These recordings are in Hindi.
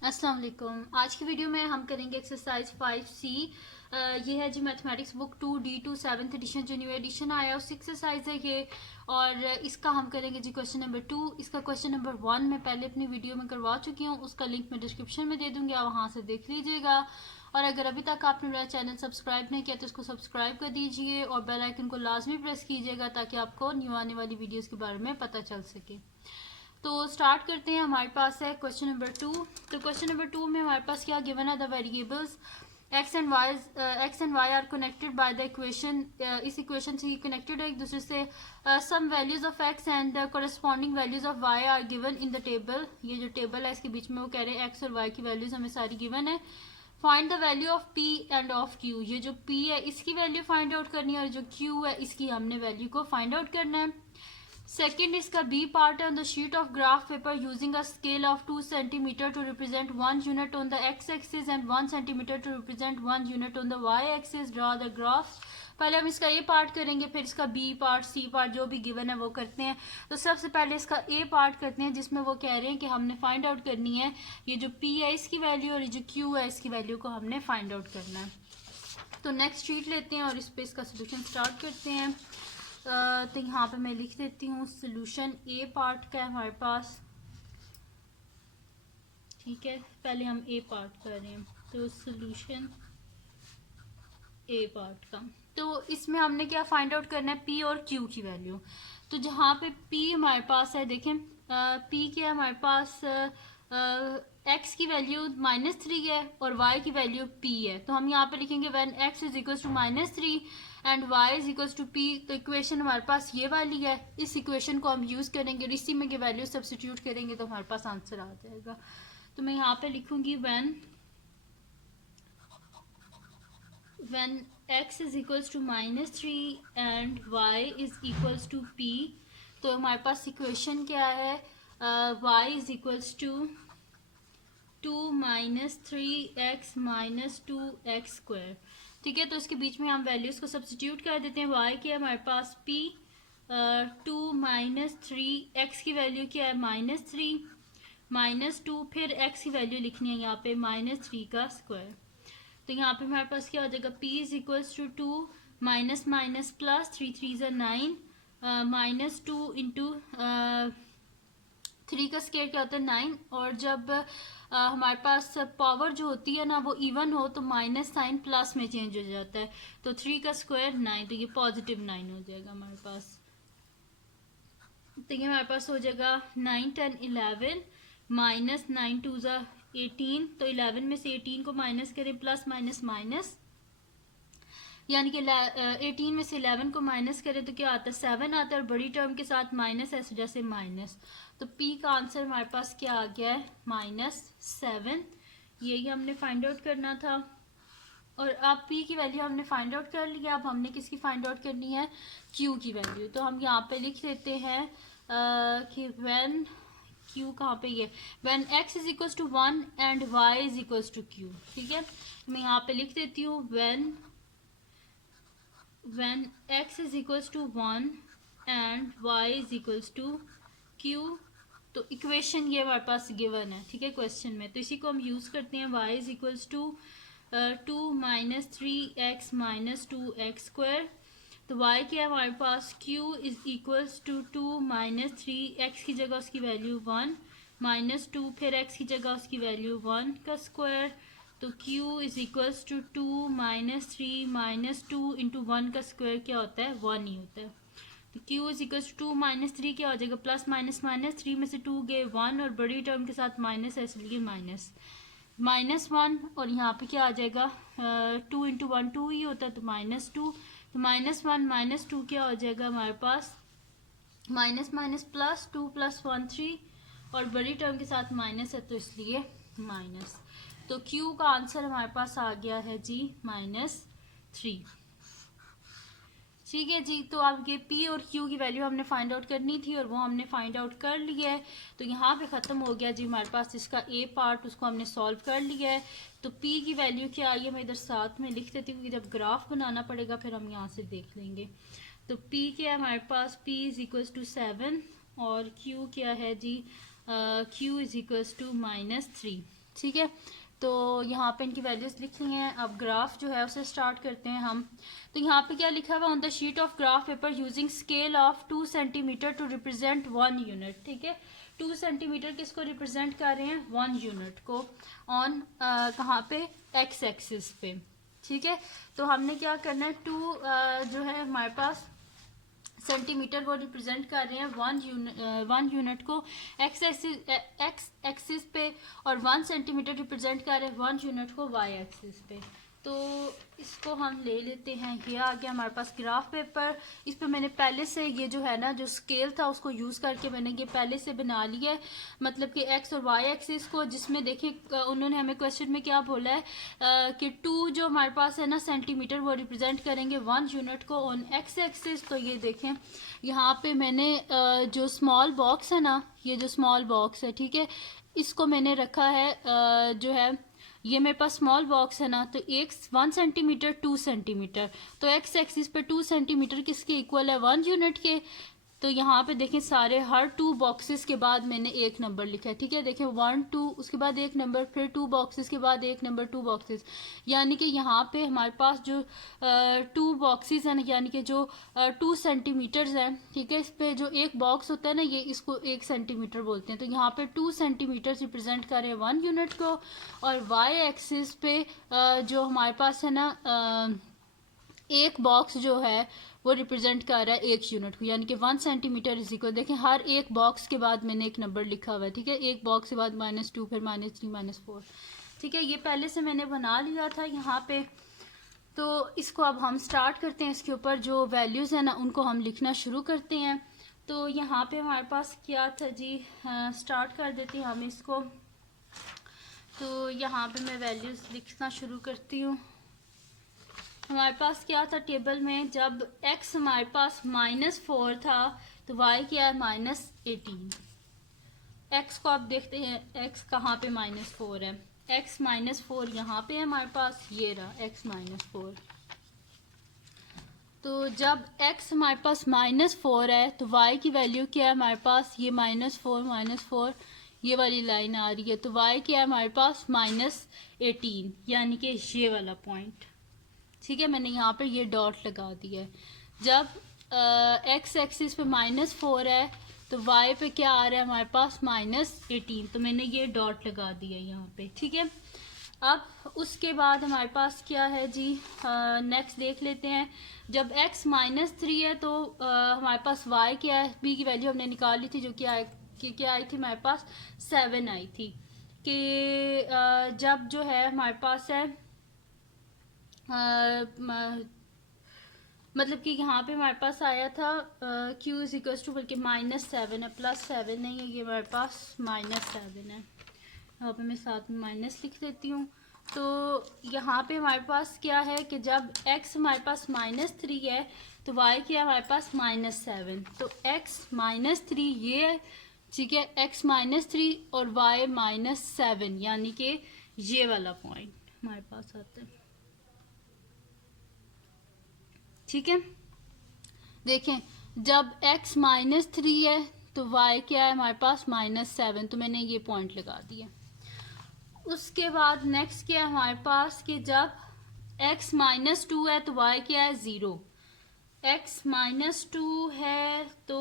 अस्सलाम वालेकुम। आज की वीडियो में हम करेंगे एक्सरसाइज 5C। ये है जी mathematics book 2D2 7th edition, जो न्यू एडिशन आया उस एक्सरसाइज है ये। और इसका हम करेंगे जी क्वेश्चन नंबर 2। इसका क्वेश्चन नंबर 1 मैं पहले अपनी वीडियो में करवा चुकी हूँ, उसका लिंक मैं डिस्क्रिप्शन में दे दूँगी, आप वहाँ से देख लीजिएगा। और अगर अभी तक आपने मेरा चैनल सब्सक्राइब नहीं किया तो उसको सब्सक्राइब कर दीजिए और बेल आइकन को लाजमी प्रेस कीजिएगा ताकि आपको न्यू आने वाली वीडियोज़ के बारे में पता चल सके। तो स्टार्ट करते हैं। हमारे पास है क्वेश्चन नंबर 2। तो क्वेश्चन नंबर 2 में हमारे पास क्या गिवन है, the variables x and y are connected by the equation. इस इक्वेशन से ही कनेक्टेड है एक दूसरे से। Some values of x and the corresponding values of y are given in the table. ये जो टेबल है इसके बीच में वो कह रहे हैं एक्स और वाई की वैल्यूज हमें सारी गिवन है। Find the value of P end of Q. ये जो पी है इसकी वैल्यू फाइंड आउट करनी है और जो क्यू है इसकी हमने वैल्यू को फाइंड आउट करना है। Second इसका B part on the sheet of graph paper using a scale of 2 centimeter to represent 1 unit on the x-axis and 1 centimeter to represent 1 unit on the y-axis. Draw the graph. पहले हम इसका A पार्ट करेंगे, फिर इसका B पार्ट, C पार्ट जो भी गिवन है वो करते हैं। तो सबसे पहले इसका A पार्ट करते हैं जिसमें वो कह रहे हैं कि हमने फाइंड आउट करनी है ये जो P है इसकी वैल्यू और ये जो Q है इसकी वैल्यू को हमने फाइंड आउट करना है। तो नेक्स्ट शीट लेते हैं और इस पर इसका सोल्यूशन स्टार्ट करते हैं। तो यहाँ पे मैं लिख देती हूँ सोल्यूशन ए पार्ट का है हमारे पास। ठीक है, पहले हम ए पार्ट कर रहे हैं तो सोल्यूशन ए पार्ट का। तो इसमें हमने क्या फाइंड आउट करना है, पी और क्यू की वैल्यू। तो जहाँ पे पी हमारे पास है, देखें पी के हमारे पास एक्स की वैल्यू -3 है और वाई की वैल्यू पी है। तो हम यहाँ पे लिखेंगे when x is equal to -3 and y is equal to p. तो इक्वेशन हमारे पास ये वाली है, इस इक्वेशन को हम यूज़ करेंगे और इसी में ये वैल्यू सब्स्टिट्यूट करेंगे तो हमारे पास आंसर आ जाएगा। तो मैं यहाँ पे लिखूंगी when x is equals to -3 and y is equals to p। तो हमारे पास इक्वेशन क्या है, y is equals to 2 -3x -2x²। ठीक है, तो इसके बीच में हम वैल्यूज को सब्स्टिट्यूट कर देते हैं। y क्या है हमारे पास p, 2 -3, x की वैल्यू क्या है -3 -2, फिर x की वैल्यू लिखनी है यहाँ पे -3 का स्क्वायर। तो यहाँ पे हमारे पास क्या हो जाएगा, p is equals to 2 minus minus plus 3 3 9 -2 into 3 का स्क्वायर क्या होता है 9। और जब हमारे पास पावर जो होती है ना वो इवन हो तो माइनस साइन प्लस में चेंज हो जाता है। तो 3 का स्क्वायर 9, तो ये पॉजिटिव 9 हो जाएगा हमारे पास। तो ये हमारे पास हो जाएगा 9 10 11 माइनस 9 2 ज़ा 18। तो 11 में से 18 को माइनस करें, प्लस माइनस माइनस, यानी कि 18 में से 11 को माइनस करें तो क्या आता है 7 आता है और बड़ी टर्म के साथ माइनस है जैसे माइनस। तो p का आंसर हमारे पास क्या आ गया है -7। यही हमने फाइंड आउट करना था। और अब p की वैल्यू हमने फाइंड आउट कर लिया। अब हमने किसकी फाइंड आउट करनी है, q की वैल्यू। तो हम यहाँ पे लिख देते हैं कि व्हेन q कहाँ पे, ये when x is equal to 1 and y is equal to q। ठीक है, मैं यहाँ पे लिख देती हूँ when x is equals to 1 and y is equals to q। तो इक्वेशन ये हमारे पास गिवन है, ठीक है, क्वेश्चन में। तो इसी को हम यूज़ करते हैं। y is equals to 2 -3x -2x²। तो y क्या है हमारे पास, q is equals to 2 -3x की जगह उसकी वैल्यू 1 -2, फिर x की जगह उसकी वैल्यू 1 का स्क्वायर। तो q is equals to 2 -3 -2 into 1 का स्क्वायर क्या होता है 1 ही होता है। तो q इज इक्वल्स टू 2 -3 क्या हो जाएगा, प्लस माइनस माइनस, 3 में से 2 गए 1 और बड़ी टर्म के साथ माइनस है इसलिए -1। और यहाँ पे क्या आ जाएगा 2 इंटू 1 2 ही होता है तो -2। तो -1 -2 क्या हो जाएगा हमारे पास माइनस माइनस प्लस 2 + 1 3 और बड़ी टर्म के साथ माइनस है तो इसलिए माइनस। तो Q का आंसर हमारे पास आ गया है जी -3। ठीक है जी, तो अब ये P और Q की वैल्यू हमने फाइंड आउट करनी थी और वो हमने फाइंड आउट कर लिया है। तो यहाँ पे ख़त्म हो गया जी हमारे पास इसका A पार्ट, उसको हमने सॉल्व कर लिया है। तो P की वैल्यू क्या आई है मैं इधर साथ में लिख देती हूँ कि जब ग्राफ बनाना पड़ेगा फिर हम यहाँ से देख लेंगे। तो P क्या है हमारे पास, P इज इक्वल्स टू 7 और Q क्या है जी, Q इज इक्वल्स टू -3। ठीक है। तो यहाँ पे इनकी वैल्यूज लिखी हैं। अब ग्राफ जो है उसे स्टार्ट करते हैं हम। तो यहाँ पे क्या लिखा हुआ, on the sheet of graph paper using scale of 2 centimetre to represent 1 unit. ठीक है, 2 सेंटीमीटर किसको रिप्रेजेंट कर रहे हैं, 1 यूनिट को, ऑन कहाँ पे, एक्स एक्सिस पे। ठीक है, तो हमने क्या करना है, 2 जो है हमारे पास सेंटीमीटर वो रिप्रेजेंट कर रहे हैं 1 यूनिट को एक्स एक्सिस पे, और 1 सेंटीमीटर रिप्रेजेंट कर रहे हैं 1 यूनिट को वाई एक्सिस पे। तो इसको हम ले लेते हैं, ये आ गया हमारे पास ग्राफ पेपर। इस पे मैंने पहले से ये जो है ना, जो स्केल था उसको यूज़ करके मैंने ये पहले से बना लिया है, मतलब कि एक्स और वाई एक्सिस को, जिसमें देखिए उन्होंने हमें क्वेश्चन में क्या बोला है कि 2 जो हमारे पास है ना सेंटीमीटर, वो रिप्रेजेंट करेंगे 1 यूनिट को ऑन एक्स एक्सिस। तो ये देखें यहाँ पे मैंने जो स्मॉल बॉक्स है ना, ये जो स्मॉल बॉक्स है, ठीक है, इसको मैंने रखा है जो है, ये मेरे पास स्मॉल बॉक्स है ना, तो 1 सेंटीमीटर 2 सेंटीमीटर, तो एक्स एक्सिस पे 2 सेंटीमीटर किसके इक्वल है, 1 यूनिट के। तो यहाँ पे देखें सारे हर 2 बॉक्सेस के बाद मैंने एक नंबर लिखा है। ठीक है, देखें 1 2 उसके बाद एक नंबर, फिर 2 बॉक्सेस के बाद एक नंबर, 2 बॉक्सेस, यानी कि यहाँ पे हमारे पास जो 2 बॉक्सेस हैं, यानी कि जो 2 सेंटीमीटर्स हैं, ठीक है, इस पे जो एक बॉक्स होता है ना, ये इसको 1 सेंटीमीटर बोलते हैं। तो यहाँ पे 2 सेंटीमीटर रिप्रेजेंट कर रहे हैं 1 यूनिट को, और वाई एक्सिस पे जो हमारे पास है ना एक बॉक्स जो है वो रिप्रेजेंट कर रहा है 1 यूनिट को, यानी कि 1 सेंटीमीटर इसी को। देखें हर एक बॉक्स के बाद मैंने एक नंबर लिखा हुआ है। ठीक है, एक बॉक्स के बाद -2, फिर -3, -4। ठीक है, ये पहले से मैंने बना लिया था यहाँ पे। तो इसको अब हम स्टार्ट करते हैं, इसके ऊपर जो वैल्यूज़ है ना उनको हम लिखना शुरू करते हैं। तो यहाँ पे हमारे पास क्या था जी, स्टार्ट कर देते हैं हम इसको। तो यहाँ पे मैं वैल्यूज़ लिखना शुरू करती हूँ। हमारे पास क्या था टेबल में, जब x हमारे पास -4 था तो y क्या है, -18। x को आप देखते हैं x कहाँ पे -4 है, x -4 यहाँ पे है हमारे पास, ये रहा x -4। तो जब x हमारे पास -4 है तो y की वैल्यू क्या है हमारे पास, ये -4 -4 ये वाली लाइन आ रही है, तो y क्या है हमारे पास, -18, यानी कि ये वाला पॉइंट। ठीक है, मैंने यहाँ पे ये डॉट लगा दिया है। जब एक्स एक्सिस पे -4 है तो वाई पे क्या आ रहा है हमारे पास, -18, तो मैंने ये डॉट लगा दिया है यहाँ पे। ठीक है, अब उसके बाद हमारे पास क्या है जी, नेक्स्ट देख लेते हैं। जब x -3 है तो हमारे पास y क्या है, b की वैल्यू हमने निकाल ली थी, जो कि क्या आई थी हमारे पास, 7 आई थी। कि जब जो है हमारे पास है मतलब कि यहाँ पे हमारे पास आया था q = बल्कि -7 है, +7 नहीं है, ये हमारे पास -7 है। यहाँ पे मैं साथ में माइनस लिख देती हूँ। तो यहाँ पे हमारे पास क्या है कि जब x हमारे पास -3 है तो y क्या है हमारे पास, -7। तो x -3 ये है, ठीक है, x -3 और y -7, यानी कि ये वाला पॉइंट हमारे पास आता है। ठीक है, देखें जब x -3 है तो y क्या है हमारे पास, -7, तो मैंने ये पॉइंट लगा दिया। उसके बाद नेक्स्ट क्या है हमारे पास कि जब x -2 है तो y क्या है, 0। x -2 है तो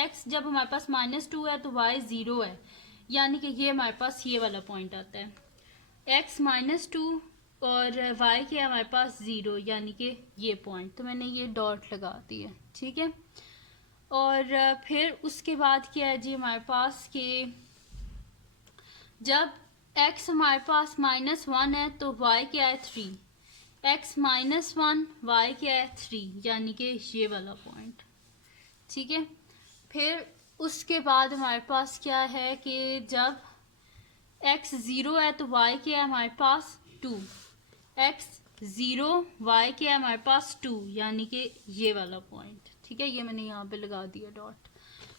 x जब हमारे पास -2 है तो y 0 है, यानी कि ये हमारे पास ये वाला पॉइंट आता है। x -2 और y क्या है हमारे पास, 0, यानी कि ये पॉइंट, तो मैंने ये डॉट लगा दिया। ठीक है, और फिर उसके बाद क्या है जी हमारे पास कि जब x हमारे पास -1 है तो y क्या है, 3। x -1 y क्या है, 3, यानी कि ये वाला पॉइंट। ठीक है, फिर उसके बाद हमारे पास क्या है कि जब x 0 है तो y क्या है हमारे पास, 2। x 0 y क्या है हमारे पास, 2, यानी कि ये वाला पॉइंट। ठीक है, ये मैंने यहाँ पे लगा दिया डॉट।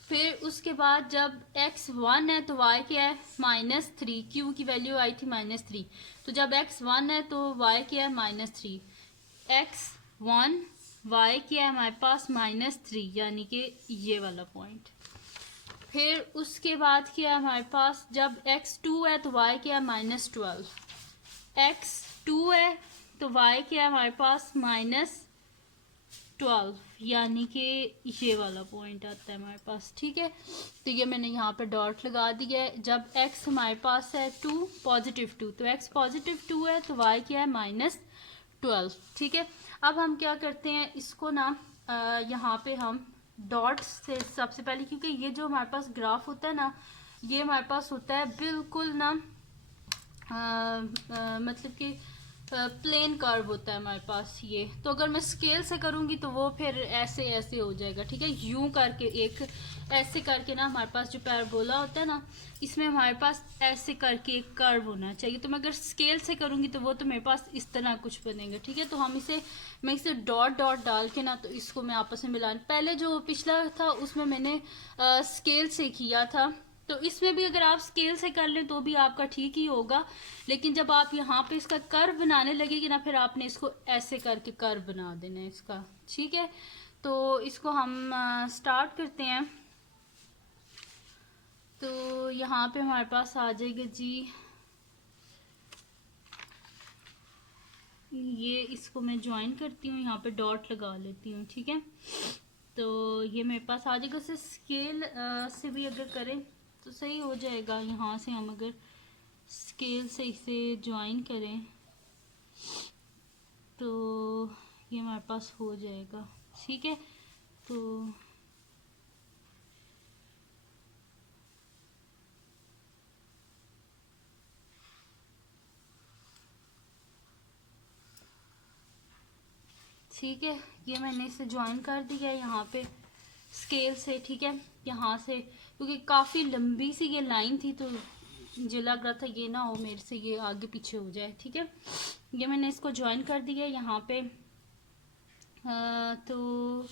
फिर उसके बाद जब x 1 है तो y क्या है, -3, q की वैल्यू आई थी -3, तो जब x 1 है तो y क्या है, -3। x 1 y क्या है हमारे पास, -3, यानी कि ये वाला पॉइंट। फिर उसके बाद क्या है हमारे पास, जब x2 है तो y क्या है -12, x2 है तो y क्या है हमारे पास -12, यानी कि ये वाला पॉइंट आता है हमारे पास। ठीक है, तो ये मैंने यहाँ पे डॉट लगा दिया है। जब x हमारे पास है 2 +2, तो x +2 है तो y क्या है -12। ठीक है, अब हम क्या करते हैं इसको ना यहाँ पे हम डॉट से सबसे पहले, क्योंकि ये जो हमारे पास ग्राफ होता है ना, ये हमारे पास होता है बिल्कुल ना मतलब कि प्लेन कर्व होता है हमारे पास ये। तो अगर मैं स्केल से करूँगी तो वो फिर ऐसे ऐसे हो जाएगा। ठीक है, यूं करके एक ऐसे करके ना हमारे पास जो पैराबोला होता है ना, इसमें हमारे पास ऐसे करके एक कर्व होना चाहिए। तो मैं अगर स्केल से करूँगी तो वो तो मेरे पास इस तरह कुछ बनेगा। ठीक है, तो मैं इसे डॉट डॉट डाल के ना, तो इसको मैं आपस में मिला, पहले जो पिछला था उसमें मैंने स्केल से किया था, तो इसमें भी अगर आप स्केल से कर लें तो भी आपका ठीक ही होगा। लेकिन जब आप यहाँ पे इसका कर्व बनाने लगेगी ना, फिर आपने इसको ऐसे करके कर्व बना देना है इसका। ठीक है, तो इसको हम स्टार्ट करते हैं। तो यहाँ पे हमारे पास आ जाएगा जी, ये इसको मैं ज्वाइन करती हूँ, यहाँ पे डॉट लगा लेती हूँ। ठीक है, तो ये मेरे पास आ जाएगा। से स्केल से भी अगर करें तो सही हो जाएगा। यहाँ से हम अगर स्केल से इसे ज्वाइन करें तो ये हमारे पास हो जाएगा। ठीक है, तो ठीक है, ये मैंने इसे ज्वाइन कर दिया है यहाँ पे स्केल से। ठीक है, यहाँ से क्योंकि काफ़ी लंबी सी ये लाइन थी तो मुझे लग रहा था ये ना हो मेरे से ये आगे पीछे हो जाए। ठीक है, ये मैंने इसको ज्वाइन कर दिया यहाँ पे। तो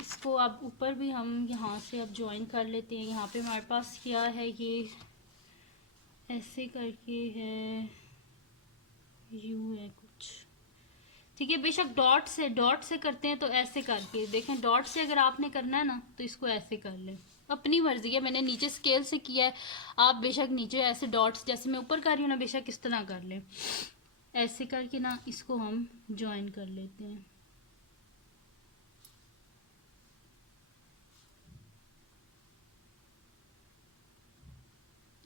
इसको अब ऊपर भी हम यहाँ से अब ज्वाइन कर लेते हैं। यहाँ पे हमारे पास क्या है, ये ऐसे करके है, यू है कुछ। ठीक है, बेशक डॉट से करते हैं तो ऐसे करके देखें। डॉट से अगर आपने करना है ना तो इसको ऐसे कर लें, अपनी मर्जी है। मैंने नीचे स्केल से किया है, आप बेशक नीचे ऐसे डॉट्स जैसे मैं ऊपर कर रही हूँ ना, बेशक इस तरह कर लें। ऐसे करके ना इसको हम ज्वाइन कर लेते हैं।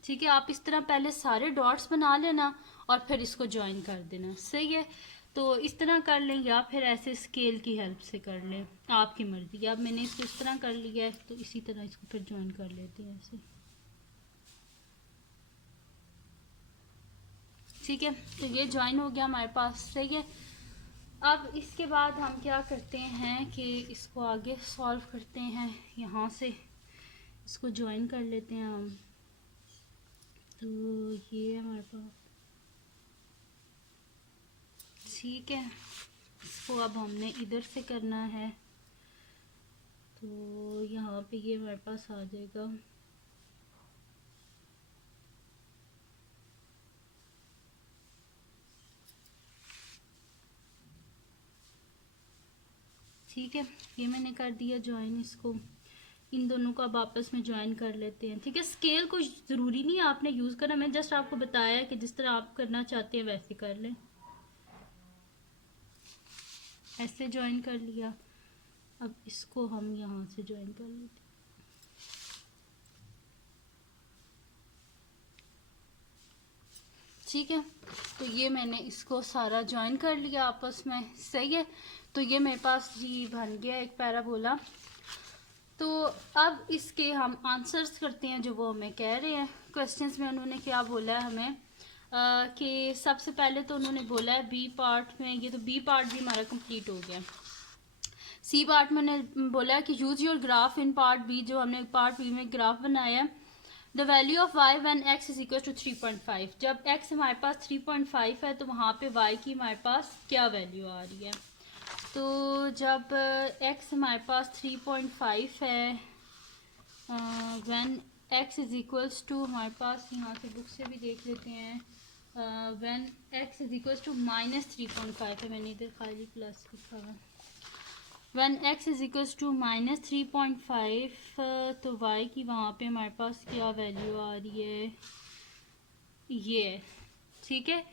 ठीक है, आप इस तरह पहले सारे डॉट्स बना लेना और फिर इसको ज्वाइन कर देना। सही है, तो इस तरह कर लें या फिर ऐसे स्केल की हेल्प से कर लें, आपकी मर्जी है। अब मैंने इसको इस तरह कर लिया है तो इसी तरह इसको फिर ज्वाइन कर लेते हैं ऐसे। ठीक है, तो ये ज्वाइन हो गया हमारे पास। सही है, अब इसके बाद हम क्या करते हैं कि इसको आगे सॉल्व करते हैं। यहाँ से इसको ज्वाइन कर लेते हैं हम। तो ये हमारे पास, ठीक है, इसको अब हमने इधर से करना है। तो यहाँ पे ये हमारे पास आ जाएगा। ठीक है, ये मैंने कर दिया ज्वाइन। इसको इन दोनों को अब आपस में ज्वाइन कर लेते हैं। ठीक है, स्केल को ज़रूरी नहीं है आपने यूज़ करना, मैं जस्ट आपको बताया कि जिस तरह आप करना चाहते हैं वैसे कर लें। ऐसे ज्वाइन कर लिया, अब इसको हम यहाँ से ज्वाइन कर लेते हैं। ठीक है, तो ये मैंने इसको सारा ज्वाइन कर लिया आपस में। सही है, तो ये मेरे पास जी बन गया एक पैराबोला। तो अब इसके हम आंसर्स करते हैं जो वो हमें कह रहे हैं। क्वेश्चंस में उन्होंने क्या बोला है हमें कि सबसे पहले तो उन्होंने बोला है बी पार्ट में, ये तो बी पार्ट भी हमारा कंप्लीट हो गया। सी पार्ट में उन्होंने बोला है कि use your graph in part B, जो हमने पार्ट बी में ग्राफ बनाया। The value of y when x is equal to 3.5, जब x हमारे पास 3.5 है तो वहाँ पे y की हमारे पास क्या वैल्यू आ रही है। तो जब x हमारे पास 3.5 है, when x is equals to, हमारे पास यहाँ से बुक से भी देख लेते हैं, when x is equals to -3.5 है, मैंने इधर खाली प्लस लिखा हुआ। When x is equals to -3.5 तो y की वहाँ पे हमारे पास क्या वैल्यू आ रही है, ये, ठीक है।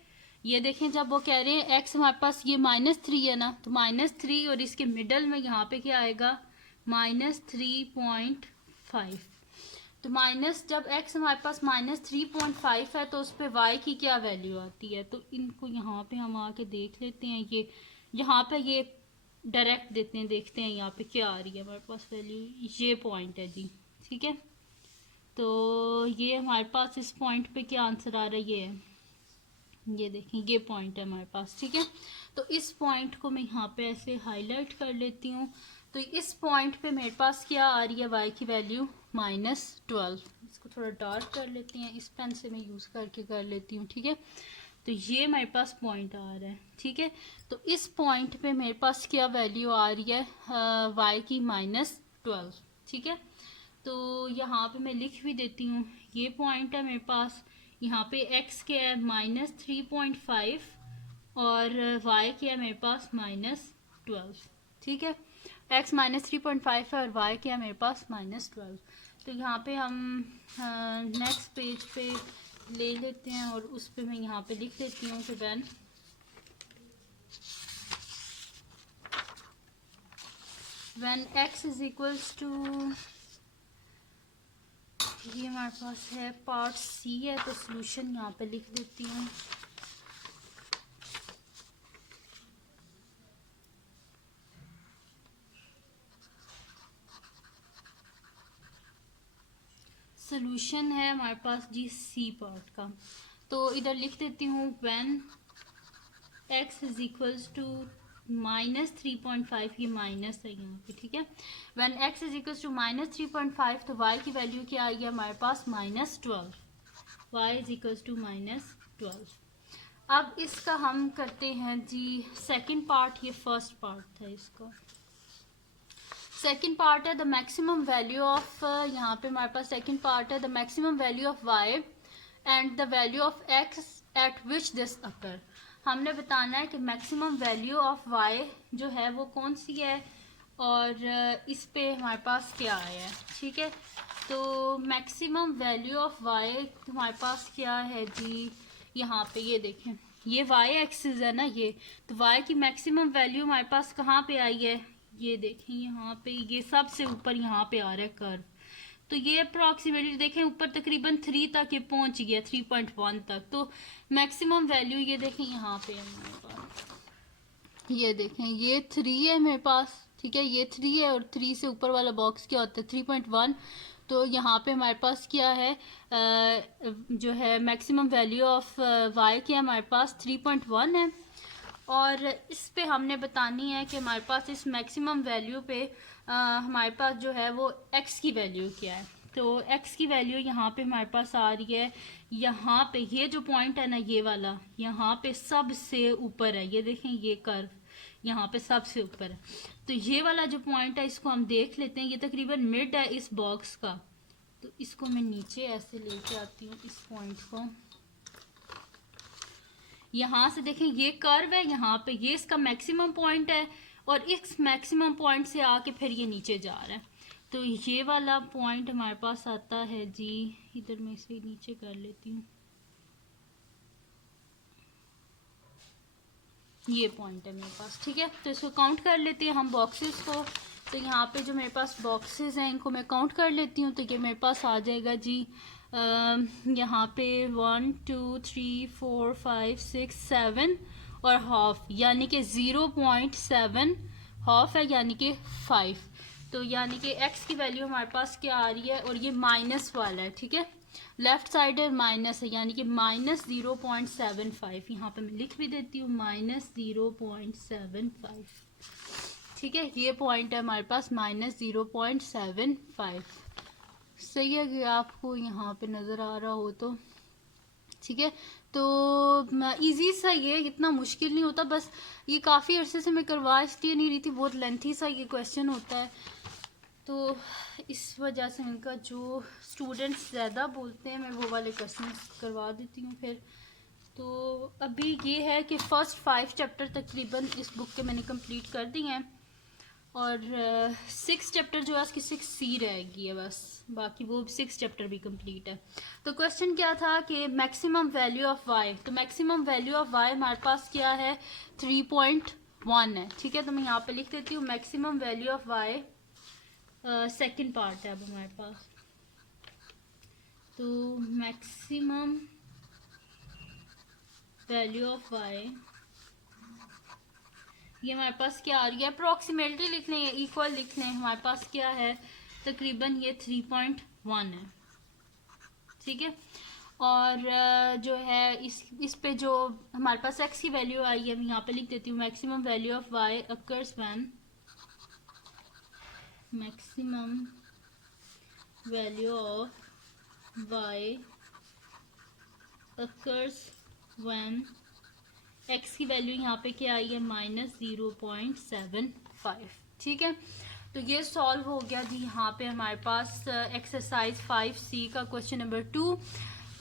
ये देखें, जब वो कह रहे हैं x हमारे पास ये -3 है ना, तो -3 और इसके मिडल में यहाँ पे क्या आएगा, -3.5। तो माइनस, जब x हमारे पास -3.5 है तो उस पर y की क्या वैल्यू आती है, तो इनको यहाँ पे हम आके देख लेते हैं। ये यहाँ पे ये डायरेक्ट देते हैं, देखते हैं यहाँ पे क्या आ रही है हमारे पास वैल्यू। ये पॉइंट है जी, ठीक है। तो ये हमारे पास इस पॉइंट पे क्या आंसर आ रहा है, ये देखें, ये पॉइंट है हमारे पास, ठीक है। तो इस पॉइंट को मैं यहाँ पे ऐसे हाईलाइट कर लेती हूँ। तो इस पॉइंट पे मेरे पास क्या आ रही है, y की वैल्यू -12। इसको थोड़ा डार्क कर लेते हैं, इस पेन से मैं यूज़ करके कर लेती हूँ, ठीक है। तो ये मेरे पास पॉइंट आ रहा है, ठीक है। तो इस पॉइंट पे मेरे पास क्या वैल्यू आ रही है, y की -12, ठीक है। तो यहाँ पे मैं लिख भी देती हूँ, ये पॉइंट है मेरे पास। यहाँ पे x क्या है, -3.5 और y क्या है मेरे पास, -12, ठीक है। x -3.5 है और y क्या है मेरे पास, -12। तो यहाँ पे हम नेक्स्ट पेज पे ले लेते हैं और उस पे मैं यहाँ पे लिख देती हूँ कि when x is equals to, ये हमारे पास है पार्ट सी है, तो सॉल्यूशन यहाँ पे लिख देती हूँ। सॉल्यूशन है हमारे पास जी सी पार्ट का, तो इधर लिख देती हूँ when x is equals to -3.5, ये माइनस है यहाँ पे, ठीक है। When x is equals to -3.5 तो y की वैल्यू क्या आई है हमारे पास, -12। y is equals to -12। अब इसका हम करते हैं जी सेकंड पार्ट, ये फर्स्ट पार्ट था इसका। सेकेंड पार्ट है द मैक्सिमम वैल्यू ऑफ, यहाँ पे हमारे पास सेकेंड पार्ट है the maximum value of y and the value of x eight which this अकर। हमने बताना है कि मैक्सिमम वैल्यू ऑफ y जो है वो कौन सी है और इस पे हमारे पास क्या आया है, ठीक है। तो मैक्सिमम वैल्यू ऑफ y हमारे पास क्या है जी, यहाँ पे ये देखें, ये y एक्सिस है ना ये, तो y की मैक्सिमम वैल्यू हमारे पास कहाँ पे आई है, ये देखें यहाँ पे, ये सबसे ऊपर यहाँ पे आ रहा है कर्व। तो ये अप्रॉक्सीमेटली देखें ऊपर तकरीबन 3 तक ये पहुंच गया, 3.1 तक। तो मैक्सिमम वैल्यू ये देखें यहाँ पे है मेरे पास, ये देखें ये 3 है मेरे पास, ठीक है। ये 3 है और 3 से ऊपर वाला बॉक्स क्या होता है, 3.1। तो यहाँ पे हमारे पास क्या है, जो है मैक्सिमम वैल्यू ऑफ y क्या हमारे पास 3.1 है। और इस पे हमने बतानी है कि हमारे पास इस मैक्सिमम वैल्यू पे हमारे पास जो है वो x की वैल्यू क्या है। तो x की वैल्यू यहाँ पे हमारे पास आ रही है, यहाँ पे ये जो पॉइंट है ना ये वाला, यहाँ पे सबसे ऊपर है, ये देखें ये कर्व यहाँ पे सबसे ऊपर है। तो ये वाला जो पॉइंट है इसको हम देख लेते हैं, ये तकरीबन मिड है इस बॉक्स का। तो इसको मैं नीचे ऐसे लेके आती हूँ, इस पॉइंट को यहाँ से देखें ये कर्व है, यहाँ पे ये इसका मैक्सिमम पॉइंट है और इस मैक्सिमम पॉइंट से आके फिर ये नीचे जा रहा है। तो ये वाला पॉइंट हमारे पास आता है जी, इधर मैं इसे नीचे कर लेती हूँ, ये पॉइंट है मेरे पास, ठीक है। तो इसको काउंट कर लेते हैं हम बॉक्सेस को। तो यहाँ पे जो मेरे पास बॉक्सेस हैं इनको मैं काउंट कर लेती हूँ। तो ये मेरे पास आ जाएगा जी यहाँ पे 1 2 3 4 5 6 7 और हाफ, यानी कि 0.7 हाफ है, यानी कि 5। तो यानी कि x की वैल्यू हमारे पास क्या आ रही है, और ये माइनस वाला है, ठीक है। लेफ्ट साइड है माइनस है, यानी कि -0.75। यहाँ पे मैं लिख भी देती हूँ -0.75, ठीक है। ये पॉइंट है हमारे पास -0.75। सही है कि आपको यहाँ पे नज़र आ रहा हो तो, ठीक है। तो इजी सा ये, इतना मुश्किल नहीं होता, बस ये काफ़ी अरसे से मैं करवा इसलिए नहीं रही थी, बहुत लेंथी सा ये क्वेश्चन होता है। तो इस वजह से इनका जो स्टूडेंट्स ज़्यादा बोलते हैं मैं वो वाले क्वेश्चन करवा देती हूँ फिर। तो अभी ये है कि फ़र्स्ट 5 चैप्टर तकरीबन इस बुक के मैंने कंप्लीट कर दिए हैं। और 6 चैप्टर जो है उसकी 6C रहेगी है बस, बाकी वो 6 चैप्टर भी कंप्लीट है। तो क्वेश्चन क्या था कि मैक्सिमम वैल्यू ऑफ वाई, तो मैक्सिमम वैल्यू ऑफ वाई हमारे पास क्या है 3.1 है, ठीक है। तो मैं यहाँ पे लिख देती हूँ maximum value of y, second part है अब हमारे पास। तो मैक्सिमम वैल्यू ऑफ वाई ये हमारे पास क्या आ रही है, अप्रोक्सीमेटली लिख लें, इक्वल लिख लें, हमारे पास क्या है तकरीबन ये 3.1 है, ठीक है। और जो है इस पे जो हमारे पास x की वैल्यू आई है, मैं यहाँ पे लिख देती हूँ maximum value of y occurs when, maximum value of y occurs when x की वैल्यू यहाँ पे क्या आई है -0.75, ठीक है। तो ये सॉल्व हो गया जी यहाँ पे हमारे पास एक्सरसाइज 5C का क्वेश्चन नंबर 2।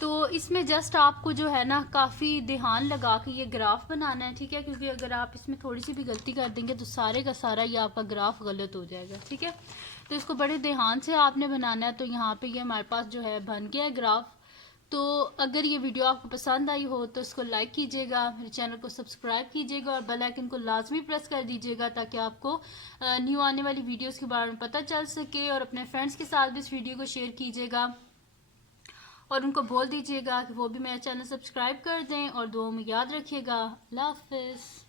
तो इसमें जस्ट आपको जो है ना काफ़ी ध्यान लगा के ये ग्राफ बनाना है, ठीक है, क्योंकि अगर आप इसमें थोड़ी सी भी गलती कर देंगे तो सारे का सारा ये आपका ग्राफ गलत हो जाएगा, ठीक है। तो इसको बड़े ध्यान से आपने बनाना है। तो यहाँ पे ये हमारे पास जो है बन गया है ग्राफ। तो अगर ये वीडियो आपको पसंद आई हो तो इसको लाइक कीजिएगा, मेरे चैनल को सब्सक्राइब कीजिएगा और बेल आइकन को लाजमी प्रेस कर दीजिएगा ताकि आपको न्यू आने वाली वीडियोस के बारे में पता चल सके। और अपने फ्रेंड्स के साथ भी इस वीडियो को शेयर कीजिएगा और उनको बोल दीजिएगा कि वो भी मेरा चैनल सब्सक्राइब कर दें और दुआ में याद रखिएगा। अल्लाह हाफिज़।